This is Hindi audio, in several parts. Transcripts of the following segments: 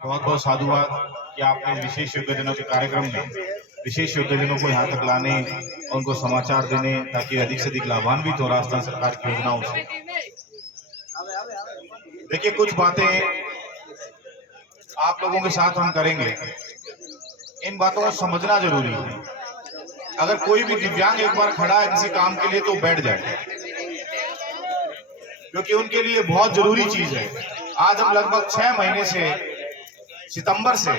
बहुत बहुत साधुवाद कि आपने विशेष योग्यजनों के कार्यक्रम में विशेष योग्यजनों को यहाँ तक लाने, उनको समाचार देने ताकि अधिक से अधिक लाभान्वित हो राजस्थान सरकार की योजनाओं से। देखिए, कुछ बातें आप लोगों के साथ हम करेंगे, इन बातों को समझना जरूरी है। अगर कोई भी दिव्यांग एक बार खड़ा है किसी काम के लिए तो बैठ जाए, क्योंकि उनके लिए बहुत जरूरी चीज है। आज हम लगभग 6 महीने से, सितंबर से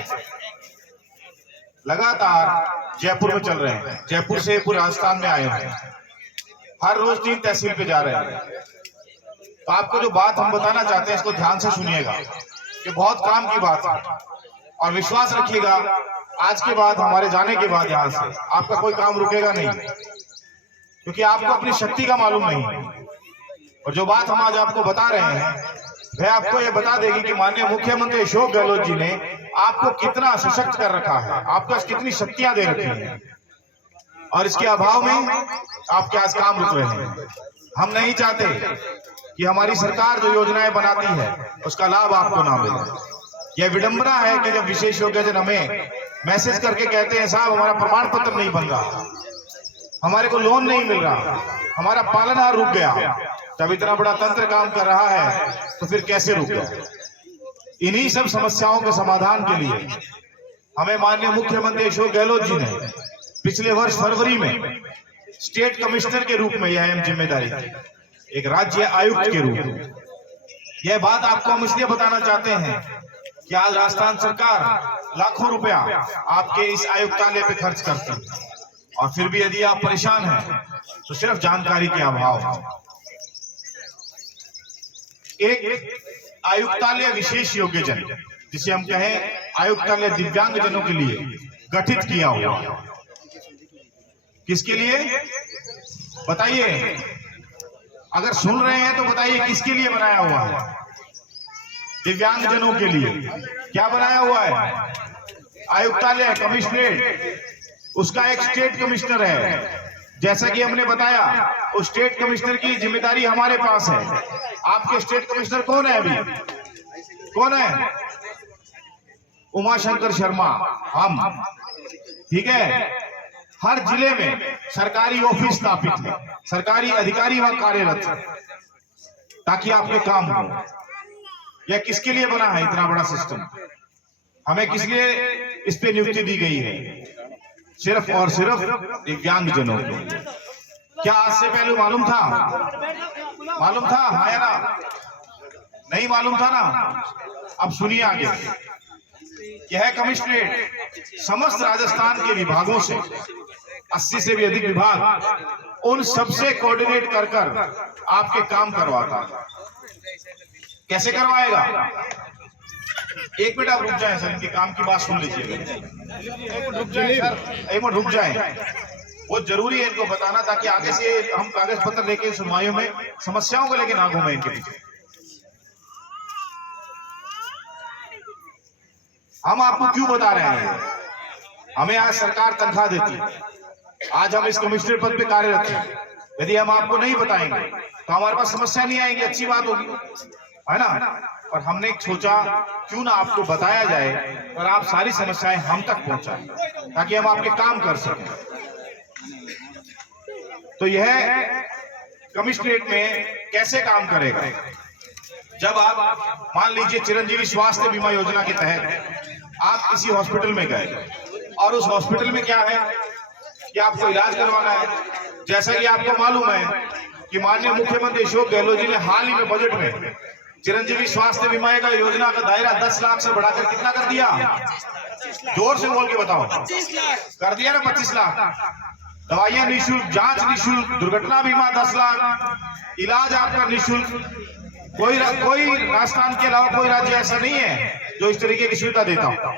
लगातार जयपुर में चल रहे हैं। जयपुर से पूरे राजस्थान में आए हैं, हर रोज 3 तहसील पे जा रहे हैं। तो आपको जो बात हम बताना चाहते हैं इसको ध्यान से सुनिएगा, कि बहुत काम की बात है। और विश्वास रखिएगा, आज के बाद, हमारे जाने के बाद यहाँ से आपका कोई काम रुकेगा नहीं, क्योंकि आपको अपनी शक्ति का मालूम नहीं है। और जो बात हम आज आपको बता रहे हैं वह आपको ये बता देगी कि माननीय मुख्यमंत्री अशोक गहलोत जी ने आपको कितना सशक्त कर रखा है, आपको कितनी शक्तियां दे रखी हैं, और इसके अभाव में आपके आज काम रुक रहे हैं। हम नहीं चाहते कि हमारी सरकार जो योजनाएं बनाती है उसका लाभ आपको ना मिले। यह विडंबना है कि जब विशेष योग्यजन हमें मैसेज करके कहते हैं, साहब हमारा प्रमाण पत्र नहीं बन रहा, हमारे को लोन नहीं मिल रहा, हमारा पालनहार रुक गया। जब इतना बड़ा तंत्र काम कर रहा है तो फिर कैसे रुक गया? इन्हीं सब समस्याओं के समाधान के लिए हमें माननीय मुख्यमंत्री अशोक गहलोत जी ने पिछले वर्ष फरवरी में स्टेट कमिश्नर के रूप में यह अहम जिम्मेदारी थी, एक राज्य आयुक्त के रूप में। यह बात आपको हम इसलिए बताना चाहते हैं कि आज राजस्थान सरकार लाखों रुपया आपके इस आयुक्तालय पे खर्च करती है, और फिर भी यदि आप परेशान हैं तो सिर्फ जानकारी के अभाव। एक आयुक्तालय विशेष योग्यजन, जिसे हम कहें आयुक्तालय दिव्यांगजनों के लिए गठित किया हुआ। किसके लिए बताइए? अगर सुन रहे हैं तो बताइए किसके लिए बनाया हुआ है? दिव्यांगजनों के लिए। क्या बनाया हुआ है? आयुक्तालय, कमिश्नरेट, उसका एक स्टेट कमिश्नर है। जैसा कि हमने बताया, उस स्टेट कमिश्नर की जिम्मेदारी हमारे पास है। आपके स्टेट कमिश्नर कौन है? अभी कौन है? उमाशंकर शर्मा, हम। ठीक है, हर जिले में सरकारी ऑफिस स्थापित है, सरकारी अधिकारी वहां कार्यरत है, ताकि आपके काम हो। यह किसके लिए बना है इतना बड़ा सिस्टम? हमें किस लिए इस पे नियुक्ति दी गई है? सिर्फ और सिर्फ दिव्यांगजनों को। क्या आज से पहले मालूम था? मालूम था? हाँ या ना? नहीं मालूम था ना? अब सुनिए आगे। यह कमिश्नरेट समस्त राजस्थान के विभागों से, 80 से भी अधिक विभाग, उन सबसे कोऑर्डिनेट कर आपके काम करवाता। कैसे करवाएगा? एक मिनट आप रुक जाएं सर, इनके काम की बात सुन लीजिएगा। एक मिनट रुक जाएं सर, एक मिनट रुक जाएं। बहुत जरूरी है इनको बताना, ताकि आगे से हम कागज पत्र लेके सुनवाइयों में समस्याओं को लेके ना घूमें इनके पीछे। हम आपको क्यों बता रहे हैं? हमें आज सरकार तनख्वाह देती है, आज हम इस कमिश्नर पद पे कार्यरत हैं। यदि हम आपको नहीं बताएंगे तो हमारे पास समस्या नहीं आएगी, अच्छी बात होगी, है ना? और हमने सोचा क्यों ना आपको बताया जाए और आप सारी समस्याएं हम तक पहुंचाएं, ताकि हम आपके काम कर सकें। तो यह कमिश्नरेट में कैसे काम करेगा? जब आप मान लीजिए चिरंजीवी स्वास्थ्य बीमा योजना के तहत आप किसी हॉस्पिटल में गए, और उस हॉस्पिटल में क्या है कि आपको इलाज करवाना है। जैसा कि आपको मालूम है कि माननीय मुख्यमंत्री अशोक गहलोत जी ने हाल ही में बजट में चिरंजीवी स्वास्थ्य बीमा का योजना का दायरा 10 लाख से बढ़ाकर कितना कर दिया? जोर से बोल के बताओ। 25 लाख कर दिया ना? 25 लाख। दवाइयां निःशुल्क, जांच निःशुल्क, दुर्घटना बीमा 10 लाख, इलाज आपका निःशुल्क। कोई राजस्थान के अलावा कोई राज्य ऐसा नहीं है जो इस तरीके की सुविधा देता हो।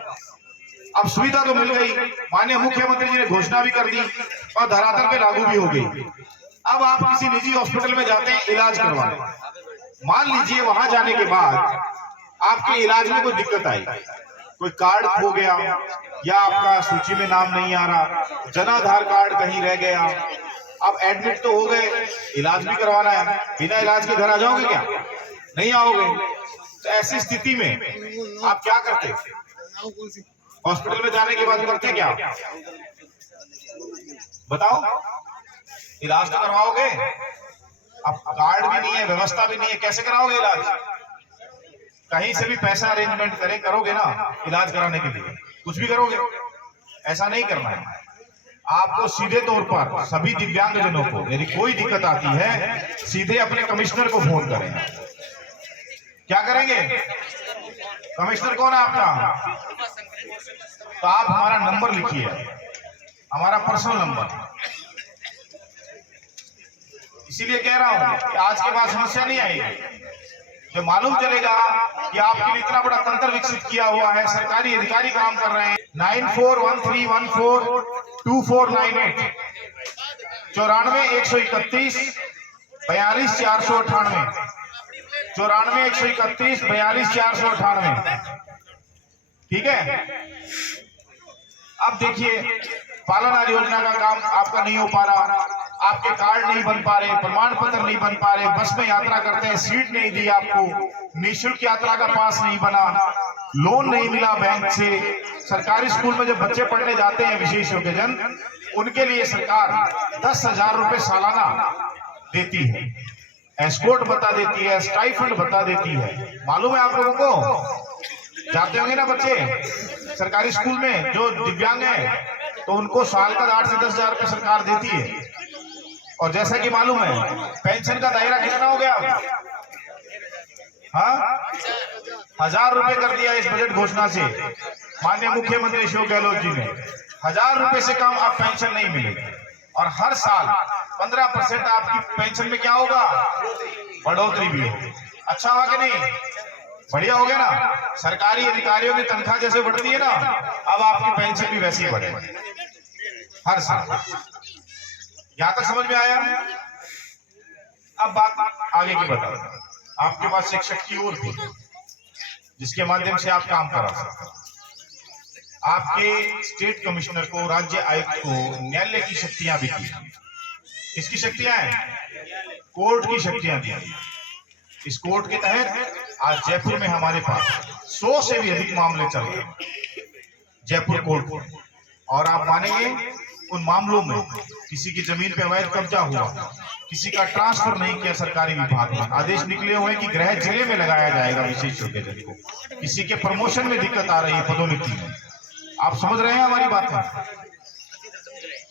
अब सुविधा तो मिल गई, माननीय मुख्यमंत्री जी ने घोषणा भी कर दी और धरातल पे लागू भी हो गई। अब आप किसी निजी हॉस्पिटल में जाते हैं इलाज करवाने, मान लीजिए वहां जाने के बाद आपके इलाज में कोई दिक्कत आई, कोई कार्ड खो गया, या आपका सूची में नाम नहीं आ रहा, जनाधार कार्ड कहीं रह गया, अब एडमिट तो हो गए, इलाज भी करवाना है, बिना इलाज के घर आ जाओगे क्या? नहीं आओगे। तो ऐसी स्थिति में आप क्या करते? हॉस्पिटल में जाने के बाद करते क्या? बताओ, इलाज तो करवाओगे? अब कार्ड भी नहीं है, व्यवस्था भी नहीं है, कैसे कराओगे इलाज? कहीं से भी पैसा अरेंजमेंट करोगे ना इलाज कराने के लिए, कुछ भी करोगे, ऐसा नहीं करना है। आपको सीधे तौर पर सभी दिव्यांगजनों को यदि कोई दिक्कत आती है सीधे अपने कमिश्नर को फोन करें। क्या करेंगे? कमिश्नर कौन है आपका? तो आप हमारा नंबर लिखिए, हमारा पर्सनल नंबर। इसीलिए कह रहा हूं कि आज के बाद समस्या नहीं आएगी। जब मालूम चलेगा कि आपके लिए इतना बड़ा तंत्र विकसित किया हुआ है, सरकारी अधिकारी काम कर रहे हैं। 9413142498 94 131 42 498 94 131 42 498। ठीक है। अब देखिए, पालना योजना का काम आपका नहीं हो पा रहा, आपके कार्ड नहीं बन पा रहे, प्रमाण पत्र नहीं बन पा रहे, बस में यात्रा करते हैं सीट नहीं दी आपको, निःशुल्क यात्रा का पास नहीं बना, लोन नहीं मिला बैंक से। सरकारी स्कूल में जब बच्चे पढ़ने जाते हैं विशेष योग्यजन, उनके लिए सरकार 10,000 रुपए सालाना देती है, एस्कॉर्ट बता देती है, स्टाइफंड बता देती है। मालूम है आप लोगों को? जाते होंगे ना बच्चे सरकारी स्कूल में जो दिव्यांग है, तो उनको साल का 8 से 10,000 रुपए सरकार देती है। और जैसा कि मालूम है पेंशन का दायरा कितना हो गया? हाँ, 1,000 रुपए कर दिया इस बजट घोषणा से माननीय मुख्यमंत्री अशोक गहलोत जी ने। 1,000 रुपए से कम आप पेंशन नहीं मिलेगी। और हर साल 15% आपकी पेंशन में क्या होगा? बढ़ोतरी भी होगी। अच्छा हुआ कि नहीं? बढ़िया हो गया ना। सरकारी अधिकारियों की तनख्वाह जैसे बढ़ती है ना, अब आपकी पेंशन भी वैसी बढ़े हर साल। यहां तक समझ में आया? अब बात आगे की बताओ। आपके पास एक शक्ति और थी जिसके माध्यम से आप काम करा सकते। आपके स्टेट कमिश्नर को, राज्य आयुक्त को न्यायालय की शक्तियां भी थी। किसकी शक्तियां हैं? कोर्ट की शक्तियां थी। इस कोर्ट के तहत आज जयपुर में हमारे पास 100 से भी अधिक मामले चल रहे हैं जयपुर कोर्ट में। और आप मानेंगे उन मामलों में किसी की जमीन पे अवैध कब्जा हुआ, किसी का ट्रांसफर नहीं किया सरकारी विभाग में, आदेश निकले हुए कि गृह जिले में लगाया जाएगा विशेष योग्यजन को, किसी के प्रमोशन में दिक्कत आ रही है पदोन्नति में। आप समझ रहे हैं हमारी बातें?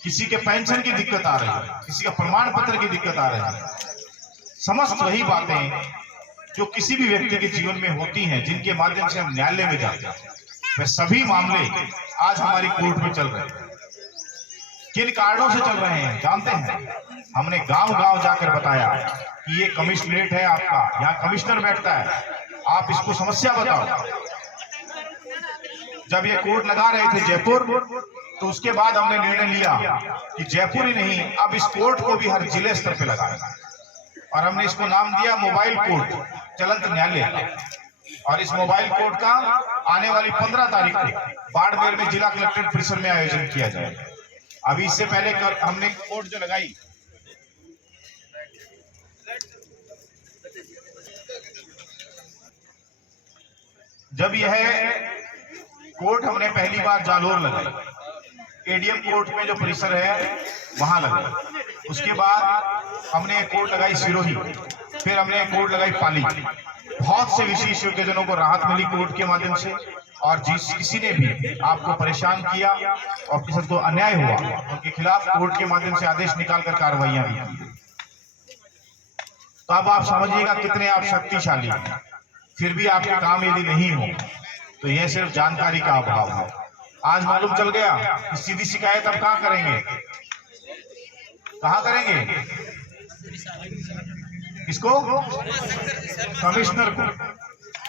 किसी के पेंशन की दिक्कत आ रही है, किसी का प्रमाण पत्र की दिक्कत आ रही है। समस्त वही बातें जो किसी भी व्यक्ति के जीवन में होती हैं, जिनके माध्यम से हम न्यायालय में जाते हैं, वे सभी मामले आज हमारी कोर्ट में चल रहे हैं। किन कारणों से चल रहे हैं जानते हैं? हमने गांव-गांव जाकर बताया कि ये कमिश्नरेट है आपका, यहाँ कमिश्नर बैठता है, आप इसको समस्या बताओ। जब ये कोर्ट लगा रहे थे जयपुर, तो उसके बाद हमने निर्णय लिया कि जयपुर ही नहीं, अब इस कोर्ट को भी हर जिले स्तर पे लगाएगा। और हमने इसको नाम दिया मोबाइल कोर्ट, चलंत न्यायालय। और इस मोबाइल कोर्ट का आने वाली 15 तारीख को बाड़मेर में जिला कलेक्ट्रेट परिसर में आयोजन किया जाएगा। अभी इससे पहले हमने कोर्ट जो लगाई, जब यह कोर्ट हमने पहली बार जालोर लगाई, एडीएम कोर्ट में जो परिसर है वहां लगाई। उसके बाद हमने एक कोर्ट लगाई सिरोही, फिर हमने एक कोर्ट लगाई पाली। बहुत से विशेष योग्यजनों को राहत मिली कोर्ट के माध्यम से। और जिस किसी ने भी आपको परेशान किया और किसी को अन्याय हुआ, उनके खिलाफ कोर्ट के माध्यम से आदेश निकालकर कार्रवाइयां भी की। तो अब आप समझिएगा कितने आप शक्तिशाली हैं। फिर भी आपके काम यदि नहीं हो तो यह सिर्फ जानकारी का अभाव है। आज मालूम चल गया कि सीधी शिकायत अब कहां करेंगे? कहां करेंगे? किसको? कमिश्नर को।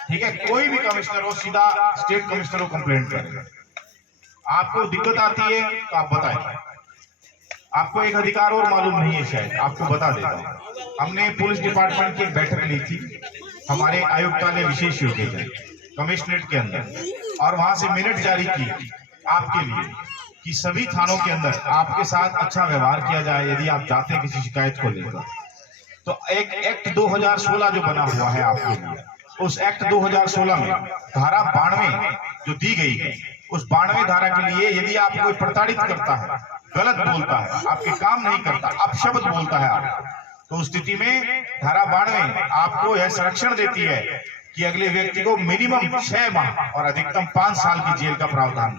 ठीक है, कोई भी कमिश्नर हो सीधा स्टेट कमिश्नर को कंप्लेंट करें। आपको दिक्कत आती है तो आप बताएं। आपको एक अधिकार और मालूम नहीं है, शायद आपको बता देता हूं। हमने पुलिस डिपार्टमेंट की एक बैठक ली थी हमारे आयुक्तालय विशेष योग्यजन कमिश्नरेट के अंदर, और वहां से मिनट जारी की आपके लिए कि सभी थानों के अंदर आपके साथ अच्छा व्यवहार किया जाए यदि आप जाते हैं किसी शिकायत को लेकर। तो एक एक्ट 2016 जो बना हुआ है आपके लिए, उस एक्ट 2016 में धारा 92 जो दी गई, उस 92 धारा के लिए यदि आप कोई प्रताड़ित करता है, गलत बोलता है, आपके काम नहीं करता, अपशब्द बोलता है आप, तो उस स्थिति में धारा 92 आपको यह संरक्षण देती है कि अगले व्यक्ति को मिनिमम 6 माह और अधिकतम 5 साल की जेल का प्रावधान।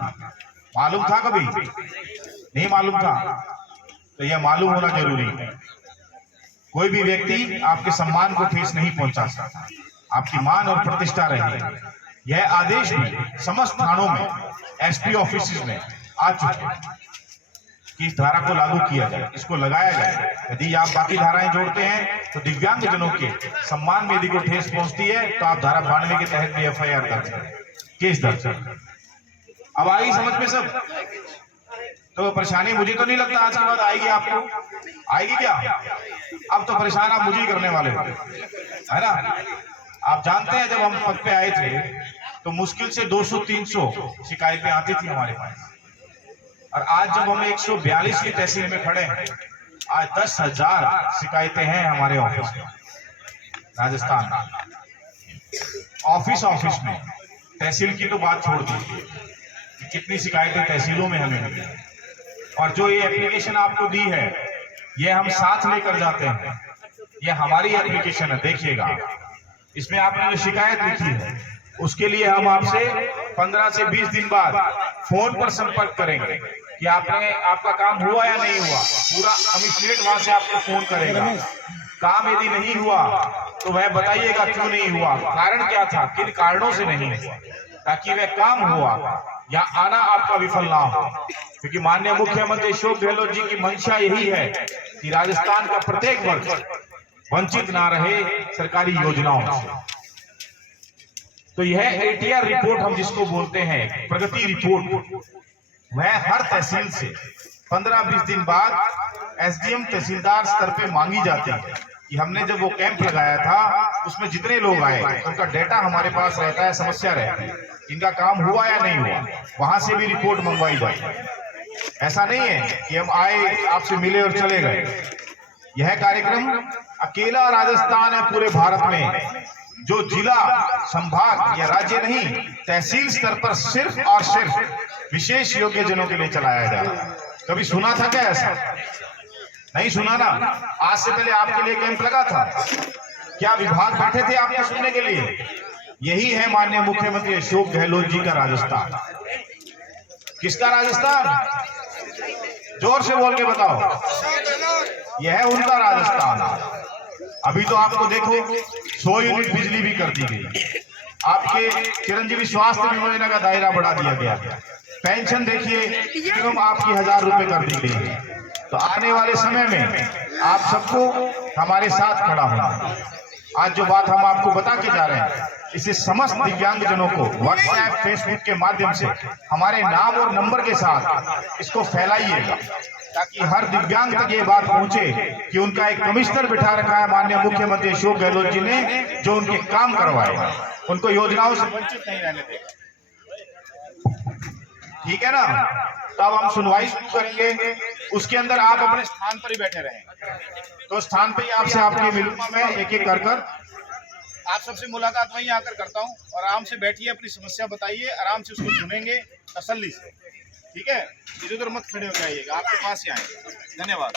मालूम था कभी? नहीं मालूम था? तो यह मालूम होना जरूरी है। कोई भी व्यक्ति आपके सम्मान को ठेस नहीं पहुंचा सकता, आपकी मान और प्रतिष्ठा रही। यह आदेश भी समस्त थानों में, एसपी ऑफिस में आ चुके हैं कि इस धारा को लागू किया जाए, इसको लगाया जाए। यदि आप बाकी धाराएं जोड़ते हैं तो दिव्यांग जनों के सम्मान में यदि कोई ठेस पहुंचती है तो आप धारा 92 के तहत भी FIR दर्ज करें, केस दर्ज करें। अब आई समझ में सब? तो परेशानी मुझे तो नहीं लगता आज के बाद आएगी, आपको आएगी क्या? अब तो परेशान आप मुझे ही करने वाले हो, है ना? आप जानते हैं जब हम पद पे आए थे तो मुश्किल से 200-300 शिकायतें आती थी हमारे पास, और आज जब हम 142वीं तहसील में खड़े हैं, आज 10,000 शिकायतें हैं हमारे ऑफिस में। राजस्थान ऑफिस में, तहसील की तो बात छोड़ दीजिए, कितनी शिकायतें तहसीलों में हमें मिली। और जो ये एप्लीकेशन आपको दी है, ये हम साथ लेकर जाते हैं, ये हमारी एप्लीकेशन है, देखिएगा। इसमें आपने जो शिकायत लिखी है उसके लिए हम आपसे 15 से 20 दिन बाद फोन पर संपर्क करेंगे कि आपका काम हुआ या नहीं हुआ। पूरा कमिश्नरेट वहां से आपको फोन करेगा। काम यदि नहीं हुआ तो वह बताइएगा क्यों नहीं हुआ, कारण क्या था, किन कारणों से नहीं हुआ, ताकि वह काम हुआ या आना आपका विफल ना हो। क्योंकि माननीय मुख्यमंत्री अशोक गहलोत जी की मंशा यही है कि राजस्थान का प्रत्येक वर्ग वंचित ना रहे सरकारी योजनाओं से। तो यह ATR रिपोर्ट हम जिसको बोलते हैं, प्रगति रिपोर्ट, वह हर तहसील से 15-20 दिन बाद SDM तहसीलदार स्तर पे मांगी जाती है कि हमने जब वो कैंप लगाया था उसमें जितने लोग आए उनका डेटा हमारे पास रहता है, समस्या रहती है, इनका काम हुआ या नहीं हुआ, वहां से भी रिपोर्ट मंगवाई जाए। ऐसा नहीं है कि हम आए, आपसे मिले और चले गए। यह कार्यक्रम अकेला राजस्थान है पूरे भारत में जो जिला, संभाग या राज्य नहीं, तहसील स्तर पर सिर्फ और सिर्फ विशेष योग्य जनों के लिए चलाया जा रहा है। कभी सुना था क्या ऐसा? नहीं सुना ना। आज से पहले आपके लिए कैंप लगा था क्या? विभाग बैठे थे आपके सुनने के लिए? यही है माननीय मुख्यमंत्री अशोक गहलोत जी का राजस्थान। किसका राजस्थान? जोर से बोल के बताओ। यह है उनका राजस्थान। अभी तो आपको देखो 100 यूनिट बिजली भी कर दी गई, आपके चिरंजीवी स्वास्थ्य बीमा योजना का दायरा बढ़ा दिया गया, पेंशन देखिए मिनिमम आपकी 1000 रुपए कर दी गई है। तो आने वाले समय में आप सबको हमारे साथ खड़ा होना। आज जो बात हम आपको बता के जा रहे हैं, इसे समस्त दिव्यांगजनों को व्हाट्सएप, फेसबुक के माध्यम से हमारे नाम और नंबर के साथ इसको फैलाइएगा, ताकि हर दिव्यांग तक ये बात पहुंचे कि उनका एक कमिश्नर बिठा रखा है माननीय मुख्यमंत्री अशोक गहलोत जी ने, जो उनके काम करवाएगा, उनको योजनाओं से वंचित नहीं रहने देगा। ठीक है ना? तो अब हम सुनवाई शुरू करेंगे, उसके अंदर आप अपने स्थान पर ही बैठे रहें। तो स्थान पे ही आपसे आपके मिलूंगा मैं, एक एक कर आप सबसे मुलाकात वहीं आकर करता हूं। और आराम से बैठिए, अपनी समस्या बताइए, आराम से उसको सुनेंगे तसल्ली से। ठीक है? इधर उधर मत खड़े हो जाइएगा, आपके पास ही आएंगे। धन्यवाद।